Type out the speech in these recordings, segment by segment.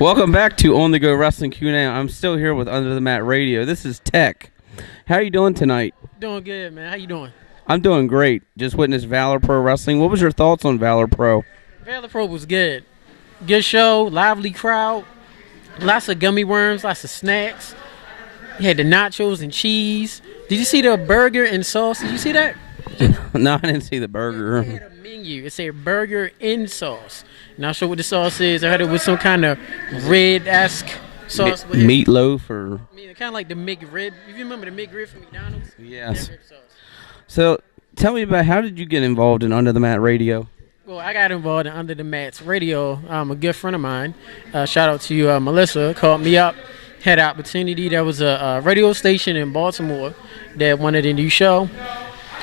Welcome back to On the Go Wrestling Q&A. I'm still here with Under the Mat Radio. This is Tech. How are you doing tonight? Doing good, man. How you doing? I'm doing great. Just witnessed Valor Pro Wrestling. What was your thoughts on Valor Pro? Valor Pro was good. Good show, lively crowd, lots of gummy worms, lots of snacks. You had the nachos and cheese. Did you see the burger and sauce? Did you see that? No, I didn't see the It burger. had a menu. It said burger in sauce. Not sure what the sauce is. I heard it was some kind of red-esque sauce. Meatloaf or... I mean, kind of like the McRib. You remember the McRib from McDonald's? Yes. That rib sauce. So, tell me about how did you get involved in Under the Mat Radio? Well, I got involved in Under the Mats Radio. A good friend of mine, shout out to you, Melissa, called me up. Had an opportunity. There was a radio station in Baltimore that wanted a new show.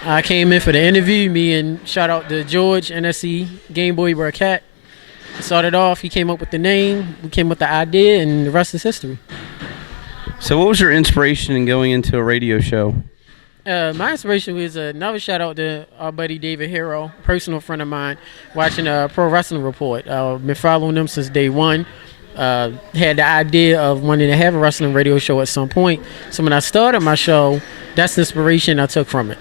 I came in for the interview. Me and shout out to George, NSC, Game Boy Cat. Started off, he came up with the name, we came up with the idea, and the rest is history. So what was your inspiration in going into a radio show? My inspiration was another shout out to our buddy David Hero, personal friend of mine, watching Pro Wrestling Report. Been following them since day one. Had the idea of wanting to have a wrestling radio show at some point. So when I started my show, that's the inspiration I took from it.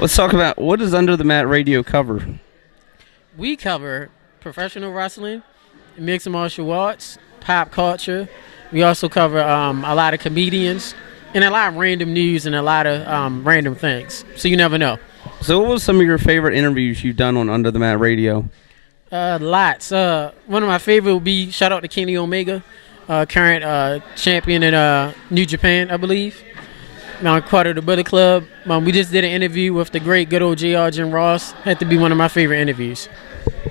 Let's talk about, what does Under the Mat Radio cover? We cover professional wrestling, mixed martial arts, pop culture. We also cover a lot of comedians and a lot of random news and a lot of random things. So you never know. So what was some of your favorite interviews you've done on Under the Mat Radio? Lots. One of my favorite would be shout out to Kenny Omega, current champion in New Japan, I believe. Now part of the Bullet Club. We just did an interview with the great good old JR Jim Ross. Had to be one of my favorite interviews.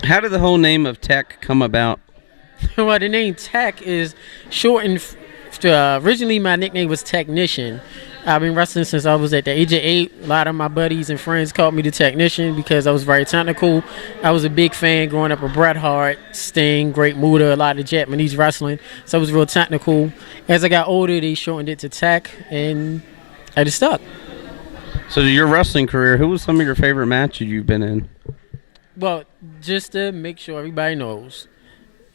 How did the whole name of Tech come about? Well, the name Tech is shortened. Originally, my nickname was Technician. I've been wrestling since I was at the age of 8. A lot of my buddies and friends called me the Technician because I was very technical. I was a big fan growing up of Bret Hart, Sting, Great Muta, a lot of Japanese wrestling. So I was real technical. As I got older, they shortened it to Tech, and I just stuck. So your wrestling career, who was some of your favorite matches you've been in? Well, just to make sure everybody knows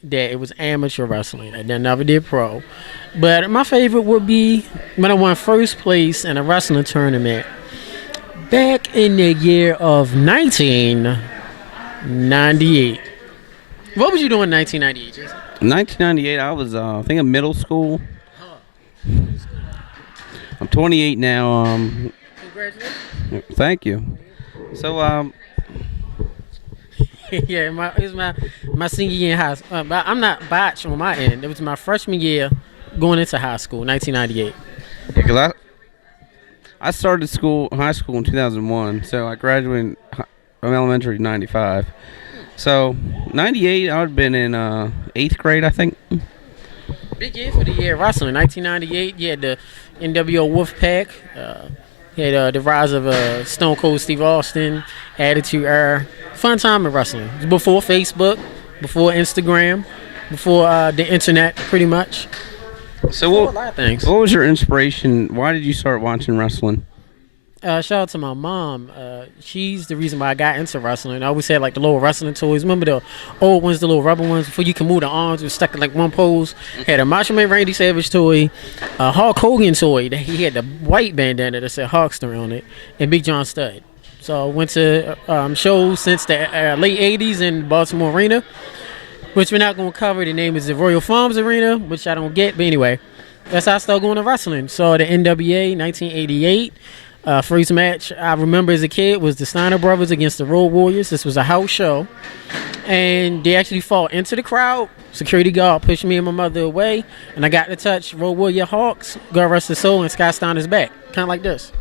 that it was amateur wrestling. I never did pro. But my favorite would be when I won first place in a wrestling tournament back in the year of 1998. What was you doing in 1998, Jason? 1998, I was, I think, in middle school. I'm 28 now. Congratulations. Thank you. So, Yeah, it was my senior year in high school. But I'm not botched on my end. It was my freshman year going into high school, 1998. because I started high school in 2001, so I graduated from elementary in 95. So, 98, I would have been in 8th grade, I think. Big year for the year wrestling. 1998, you had the NWO Wolfpack. You had the rise of Stone Cold Steve Austin, Attitude Era. Fun time in wrestling. It was before Facebook, before Instagram, before the internet, pretty much. So, a lot of things. What was your inspiration? Why did you start watching wrestling? Shout out to my mom. She's the reason why I got into wrestling. I always had like the little wrestling toys. Remember the old ones, the little rubber ones before you can move the arms? It was stuck in like one pose. Had a Macho Man Randy Savage toy, a Hulk Hogan toy. He had the white bandana that said Hulkster on it, and Big John Studd. So I went to shows since the late 80s in Baltimore Arena, which we're not going to cover. The name is the Royal Farms Arena, which I don't get. But anyway, that's how I started going to wrestling. So the NWA, 1988. First match I remember as a kid was the Steiner Brothers against the Road Warriors. This was a house show. And they actually fought into the crowd. Security guard pushed me and my mother away. And I got to touch Road Warrior Hawks, God rest his soul, and Scott Steiner's back. Kind of like this.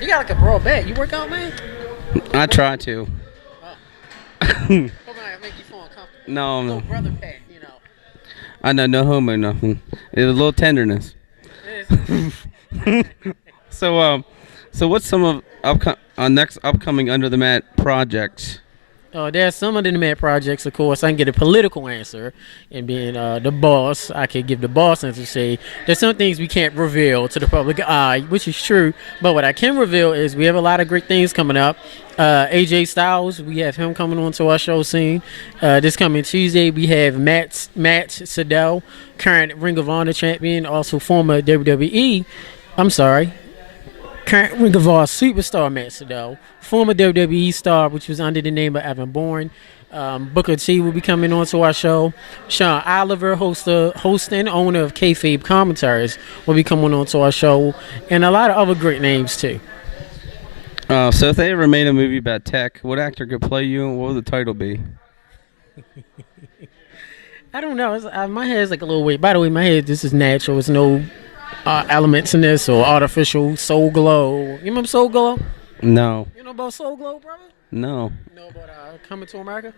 You got like a broad back. You work out, man? I try to. Hope I make you feel uncomfortable. No. Little brother pack, you know. I know, no homo, nothing. It was a little tenderness. So what's some of next upcoming Under the Mat projects? There's some of the Mad projects, of course. I can get a political answer, and being the boss, I can give the boss answer. Say there's some things we can't reveal to the public eye, which is true. But what I can reveal is we have a lot of great things coming up. AJ Styles, we have him coming on to our show soon. This coming Tuesday, we have Matt's Matt Sydal, current Ring of Honor champion, also former WWE. I'm sorry, current Ring of Honor superstar Matt Sydal, former WWE star, which was under the name of Evan Bourne. Booker T will be coming on to our show. Sean Oliver, host and owner of Kayfabe Commentaries, will be coming on to our show, and a lot of other great names too. So if they ever made a movie about tech, what actor could play you, and what would the title be? I don't know. My head's like a little weird. By the way, my head, this is natural. There's no elements in this or artificial Soul Glow. You remember Soul Glow? No. You know about Soul Glow, brother? No. You know about Coming to America?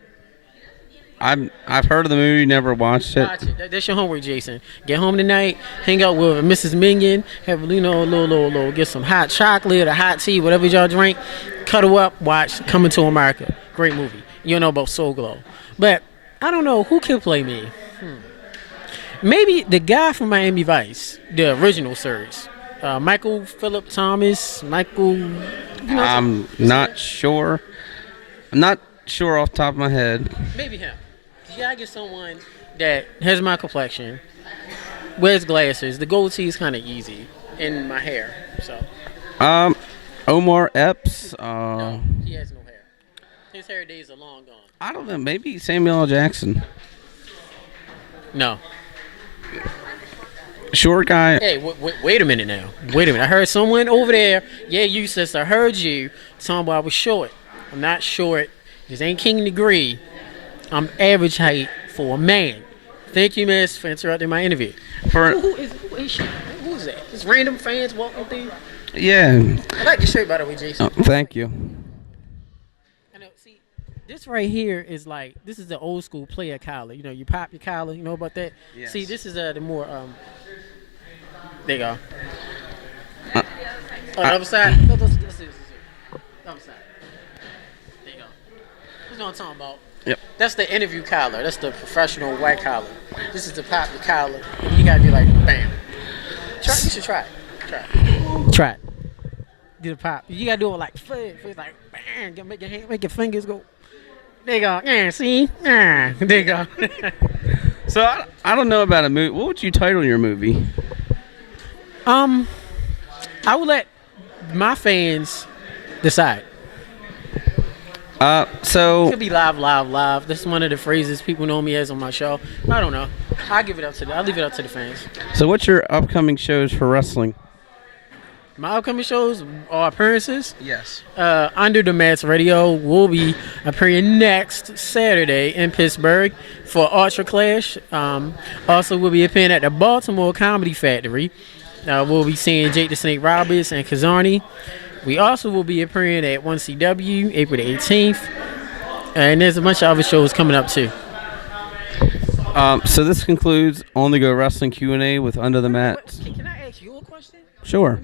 I've heard of the movie, never watched it. Watch it. That's your homework, Jason. Get home tonight, hang out with Mrs. Minion, have a little, get some hot chocolate or hot tea, whatever y'all drink. Cuddle up, watch Coming to America. Great movie. You know about Soul Glow. But I don't know who can play me. Maybe the guy from Miami Vice, the original series. Michael Phillip Thomas. I'm not sure. I'm not sure off the top of my head. Maybe him. You gotta get someone that has my complexion, wears glasses. The gold tee is kind of easy in my hair. So. Omar Epps. No, he has no hair. His hair days are long gone. I don't know. Maybe Samuel L. Jackson. No. Short guy. Hey, wait a minute now. Wait a minute. I heard someone over there. Yeah, you sis. I heard you talking about I was short. I'm not short. This ain't king degree. I'm average height for a man. Thank you, miss, for interrupting my interview. Who is she? Who is that? Just random fans walking through? Yeah. I like your shirt, by the way, Jason. Oh, thank you. I know. See, this right here is like, this is the old school player collar. You know, you pop your collar. You know about that? Yes. See, this is the more, there you go. On the other side? Let's see. Other side. There you go. That's what I'm talking about. Yep. That's the interview collar. That's the professional white collar. This is the pop the collar. You gotta be like, bam. You should try it. Try it. Do the pop. You gotta do it like, like, bam. Make your fingers go. There you go. Yeah, see? There you go. So I don't know about a movie. What would you title your movie? I would let my fans decide. So It could be live. That's one of the phrases people know me as on my show. I don't know. I'll leave it up to the fans. So what's your upcoming shows for wrestling? My upcoming shows or appearances? Yes. Under the Mats Radio will be appearing next Saturday in Pittsburgh for Ultra Clash. Also, we'll be appearing at the Baltimore Comedy Factory. We'll be seeing Jake the Snake Roberts and Kazarni. We also will be appearing at 1CW April the 18th. And there's a bunch of other shows coming up too. So this concludes On The Go Wrestling Q&A with Under the Mats. Can I ask you a question? Sure.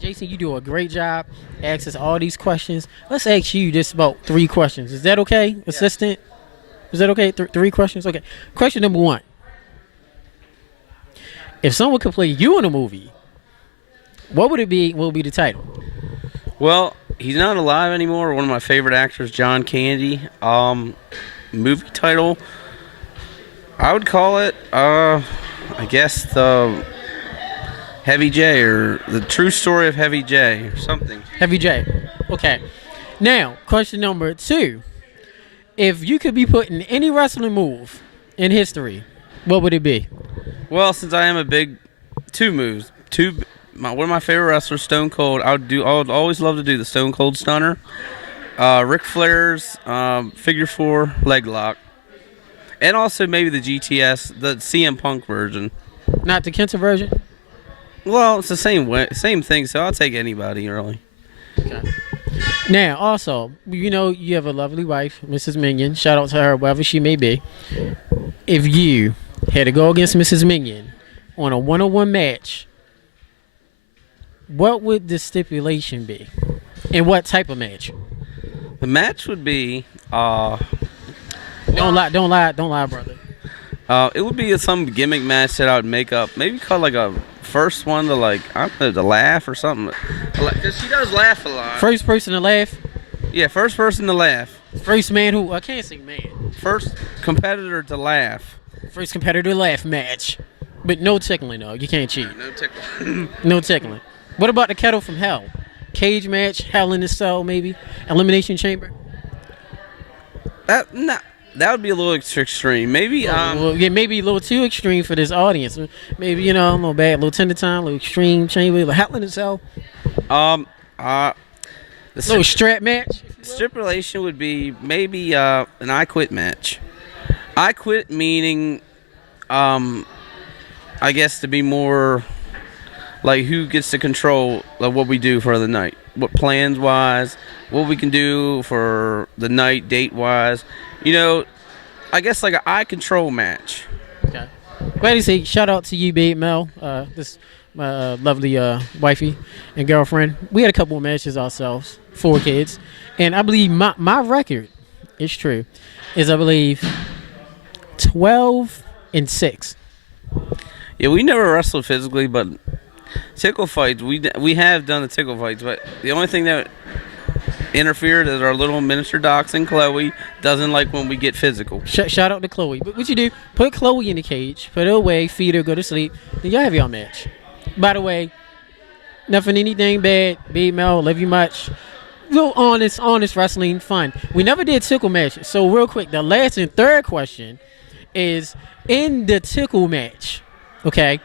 Jason, you do a great job. Ask us all these questions. Let's ask you just about 3 questions. Is that okay, assistant? Is that okay? 3 questions? Okay. Question number 1. If someone could play you in a movie, what would it be? What would be the title? Well, he's not alive anymore. One of my favorite actors, John Candy. Movie title, I would call it, I guess the Heavy J, or the true story of Heavy J, or something. Heavy J. Okay. Now, question number 2. If you could be put in any wrestling move in history, what would it be? Well, since I am a big 2 moves, one of my favorite wrestlers, Stone Cold. I would always love to do the Stone Cold Stunner, Ric Flair's figure 4 leg lock, and also maybe the GTS, the CM Punk version. Not the Kenta version? Well, it's the same thing. So I'll take anybody really. Okay. Now, also, you know you have a lovely wife, Mrs. Minion. Shout out to her, wherever she may be. If you had to go against Mrs. Minion on a 1-on-1 match, what would the stipulation be? And what type of match? The match would be Don't lie, brother. It would be some gimmick match that I would make up. Maybe call like a first one to I don't know, to laugh or something. Because she does laugh a lot. First person to laugh? Yeah, first person to laugh. First man who, I can't say man. First competitor to laugh. First competitor laugh match. But no tickling, though. You can't cheat. No tickle. No tickling. What about the kettle from hell? Cage match, Hell in a Cell, maybe? Elimination Chamber? That would be a little extreme. Maybe Well, yeah, maybe a little too extreme for this audience. Maybe, a little bad, a little tender time, a little extreme chamber, a Hell in a Cell. the Little strap match. stipulation would be maybe an I Quit match. I Quit meaning, I guess to be more like who gets to control of what we do for the night, what plans wise, what we can do for the night date wise. I guess like an I control match. Okay. Glad to say shout out to you, babe Mel. This my lovely wifey and girlfriend. We had a couple of matches ourselves, 4 kids, and I believe my record is true. Is I believe 12-6. Yeah, we never wrestled physically, but tickle fights, we have done the tickle fights, but the only thing that interfered is our little miniature dachshund, Chloe, doesn't like when we get physical. Shout out to Chloe. But what you do, put Chloe in the cage, put her away, feed her, go to sleep, then y'all have y'all match. By the way, nothing anything bad, babe Mel, love you much. Real honest wrestling fun. We never did tickle matches, so real quick, the last and third question is in the tickle match, okay,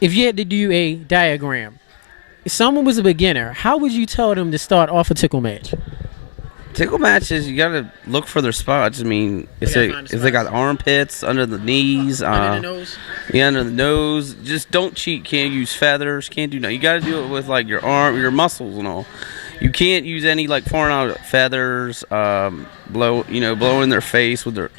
if you had to do a diagram, if someone was a beginner, how would you tell them to start off a tickle match? Tickle matches, you gotta look for their spots. I mean, if they got armpits, under the knees, Under the nose? Yeah, under the nose. Just don't cheat. Can't use feathers. Can't do nothing. You gotta do it with like your arm, your muscles, and all. You can't use any like foreign out feathers. Blow in their face with their,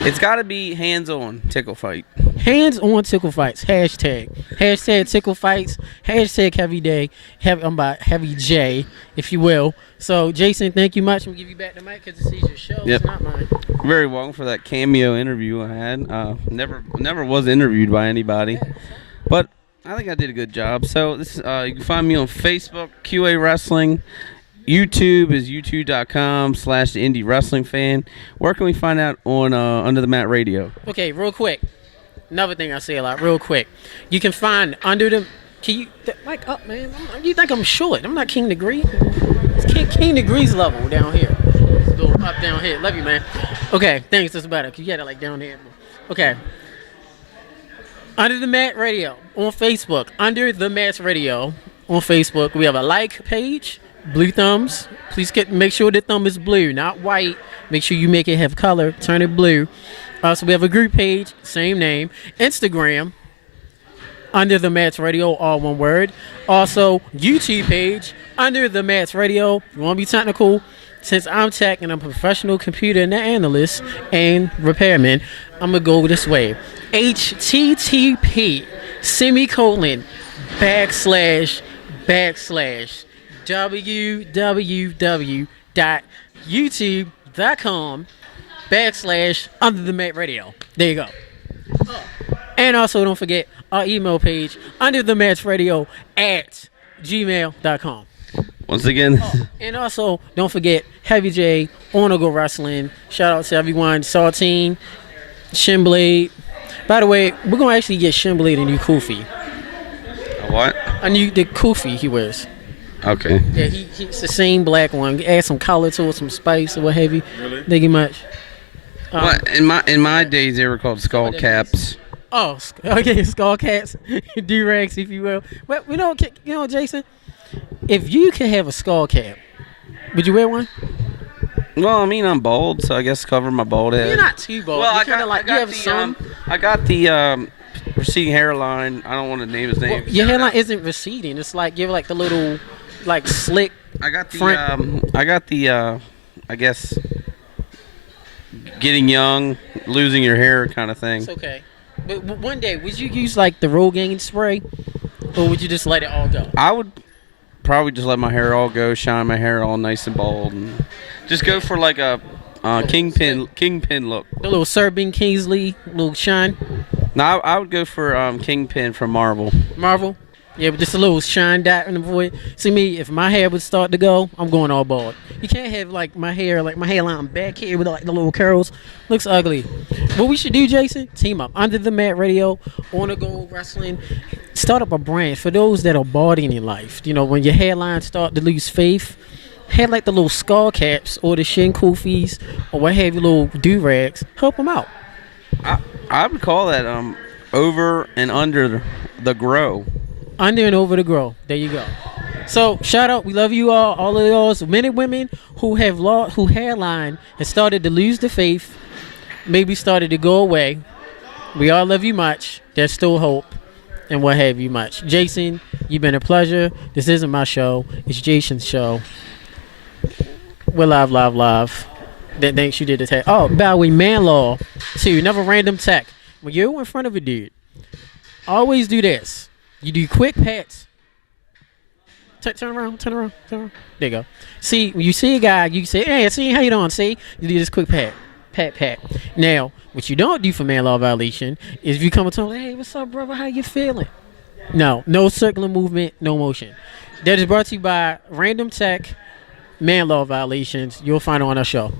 It's gotta be hands-on tickle fight. Hands-on tickle fights. Hashtag tickle fights. Hashtag heavy day. Heavy J, if you will. So, Jason, thank you much. I'm going to give you back the mic because this is your show. Yep. It's not mine. Very welcome for that cameo interview I had. Never was interviewed by anybody, but I think I did a good job. So this you can find me on Facebook, QA Wrestling. YouTube is youtube.com/TheIndyWrestlingFan. Where can we find out on Under the Mat Radio? Okay, real quick. Another thing I say a lot, real quick. You can find Under the... Can you... Mic up, man. You think I'm short. I'm not King Degree. It's King Degree's level down here. Let's go up down here. Love you, man. Okay, thanks. That's better. Because you had it like down there. Okay. Under the Mat Radio on Facebook. Under the Mat Radio on Facebook. We have a like page. Blue thumbs. Please make sure the thumb is blue, not white. Make sure you make it have color. Turn it blue. So we have a group page, same name. Instagram, Under the Mats Radio, all one word. Also, YouTube page, Under the Mats Radio. You want to be technical? Since I'm tech and I'm a professional computer analyst and repairman, I'm going to go this way. http www.youtube.com/Under the Mat Radio. There you go. And also don't forget our email page, underthematsradio@gmail.com. Once again. And also don't forget Heavy J, On Go Wrestling. Shout out to everyone. Saltine, Shinblade. By the way, we're gonna actually get Shinblade a new kufi. A what? The kufi he wears. Okay. Yeah, he's the same black one. Add some color to it, some spice or what have you. Really? Thank you much. Well, in my days they were called skull caps. Oh, okay, skull caps, do-rags, if you will. Well, Jason, if you could have a skull cap, would you wear one? Well, I mean, I'm bald, so I guess cover my bald head. You're not too bald. Well, I got the receding hairline. I don't want to name his name. Well, your hairline isn't receding. It's like you're like the little, like slick. I got the front. I guess getting young, losing your hair kind of thing. It's okay. But one day, would you use like the Rogaine spray, or would you just let it all go? I would probably just let my hair all go, shine my hair all nice and bald, and just go for like a kingpin look. The little Serbian Kingsley little shine. No, I would go for kingpin from Marvel. Marvel. Yeah, but just a little shine dot in the void. See me, if my hair would start to go, I'm going all bald. You can't have like my hairline back here with like the little curls. Looks ugly. What we should do, Jason? Team up. Under the Mat Radio, On the Go Wrestling. Start up a brand for those that are bald in your life. You know, when your hairline start to lose faith, have like the little skull caps or the shin kufis or what have you, little do-rags. Help them out. I would call that over and under the grow. Under and over the grow. There you go. So shout out, we love you all of y'all, men and women who have lost, who hairline has started to lose the faith, maybe started to go away. We all love you much. There's still hope, and what have you much. Jason, you've been a pleasure. This isn't my show. It's Jason's show. We're live. Thanks you did the tag. Oh, by the way, man law. Two, never random tech. When you're in front of a dude, always do this. You do quick pats. Turn around. There you go. See, when you see a guy, you say, hey, see, how you doing? See? You do this quick pat. Pat. Now, what you don't do for man law violation is if you come up to him, hey, what's up, brother? How you feeling? No circular movement, no motion. That is brought to you by Random Tech, man law violations. You'll find it on our show.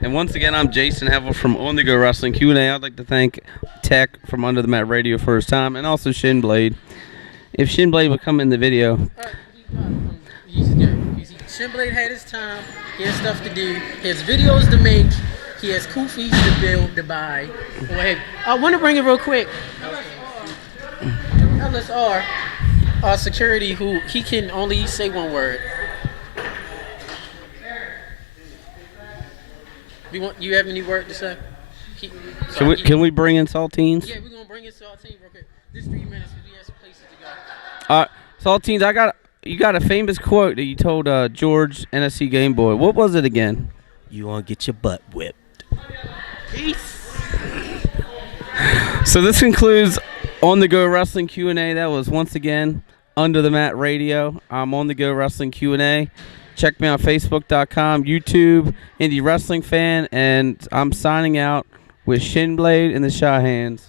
And once again, I'm Jason Hevel from On The Go Wrestling Q&A. I'd like to thank Tech from Under the Mat Radio for his time, and also Shinblade. If Shinblade would come in the video. Shinblade had his time. He has stuff to do. He has videos to make. He has kufis to build, to buy. I want to bring it real quick. LSR, our security, who he can only say one word. You have any word to say? Can we bring in Saltines? Yeah, we're gonna bring in Saltines real quick. This 3 minutes, we have some places to go. Saltines, you got a famous quote that you told George NSC Game Boy. What was it again? You want to get your butt whipped. Peace. So this concludes On The Go Wrestling Q&A. That was once again Under the Mat Radio. I'm On The Go Wrestling Q&A. Check me out, Facebook.com, YouTube, Indie Wrestling Fan, and I'm signing out with Shinblade and the Shy Hands.